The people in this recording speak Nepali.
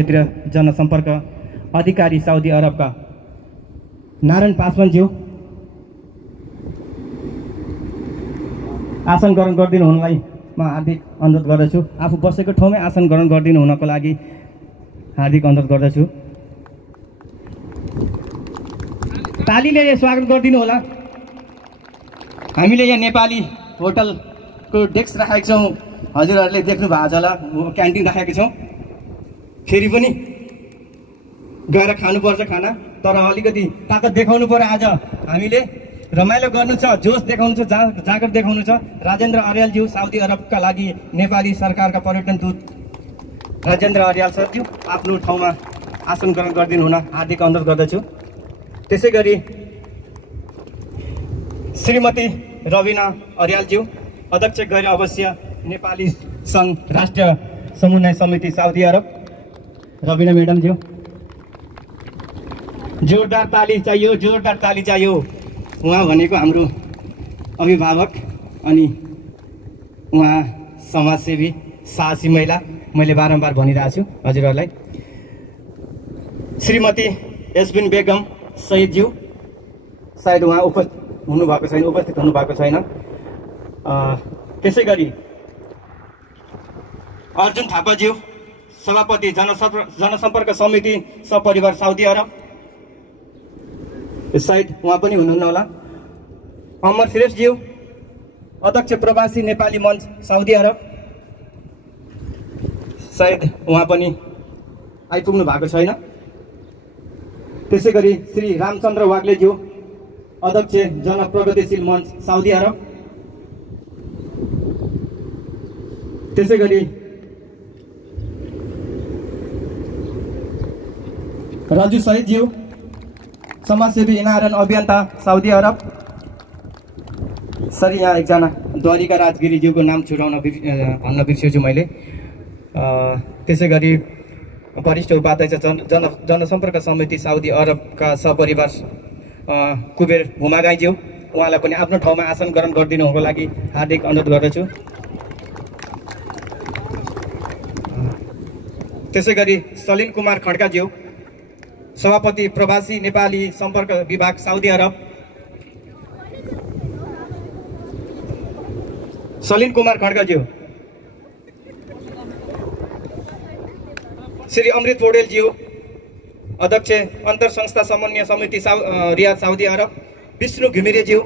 क्षेत्रीय जनसम्पर्क अधिकारी साउदी अरबका नारायण पासवानज्यू आसन ग्रहण गरिदिनु हुनलाई म हार्दिक अनुरोध गर्दछु। आफू बसेको ठाउँमै आसन ग्रहण गरिदिनु हुनको लागि हार्दिक अनुरोध गर्दछु। तालीले स्वागत गरिदिनु होला। हामीले यहाँ नेपाली होटलको डेस्क राखेका छौँ, हजुरहरूले देख्नु भएको छ होला, क्यान्टिन राखेका छौँ। फेरि पनि गएर खानुपर्छ खाना, तर अलिकति ताकत देखाउनु पर्यो। आज हामीले रमाइलो गर्नु छ, जोस देखाउनु छ, जाँगर देखाउनु छ। राजेन्द्र अर्यालज्यू साउदी अरबका लागि नेपाली सरकारका पर्यटन दूत राजेन्द्र अर्याल सरज्यू आफ्नो ठाउँमा आसन ग्रहण गरिदिनु हुन हार्दिक अनुरोध गर्दछु। त्यसै गरी श्रीमती रविना अर्यालज्यू अध्यक्ष गैर अवश्य नेपाली सङ्घ राष्ट्रिय समन्वय समिति साउदी अरब, रविना म्याडमज्यू जोरदार ताली चाहियो, जोरदार ताली चाहियो। उहाँ भनेको हाम्रो अभिभावक अनि उहाँ समाजसेवी साहसी महिला, मैले बारम्बार भनिरहेको छु हजुरहरूलाई। श्रीमती एसबिन बेगम सहिदज्यू सायद उहाँ उपस्थित हुनुभएको छैन। त्यसै गरी अर्जुन थापाज्यू सभापति जनसम्पर्क समिति सपरिवार साउदी अरब, सायद उहाँ पनि हुनुहुन्न होला। अमर श्रेष्ठज्यू अध्यक्ष प्रवासी नेपाली मञ्च साउदी अरब, सायद उहाँ पनि आइपुग्नु भएको छैन। त्यसै गरी श्री रामचन्द्र वाग्लेज्यू अध्यक्ष जनप्रगतिशील मञ्च साउदी अरब, त्यसै गरी राजु सहिदज्यू समाजसेवी इनारन अभियन्ता साउदी अरब। सरी, यहाँ एकजना द्वारिका राजगिरीज्यूको नाम छुटाउन भन्न बिर्सेछु मैले। त्यसै गरी वरिष्ठ उपाध्यक्ष जनसम्पर्क समिति साउदी अरबका सपरिवार कुबेर हुमागाईज्यू, उहाँलाई पनि आफ्नो ठाउँमा आसन ग्रहण गरिदिनुको लागि हार्दिक अनुरोध गर्दछु। त्यसै गरी सलिल कुमार खड्काज्यू सभापति प्रवासी नेपाली सम्पर्क विभाग साउदी अरब, सलिल कुमार खड्काज्यू। श्री अमृत पौडेलज्यू अध्यक्ष अन्तर संस्था समन्वय समिति रियाद साउदी अरब, विष्णु घिमिरेज्यू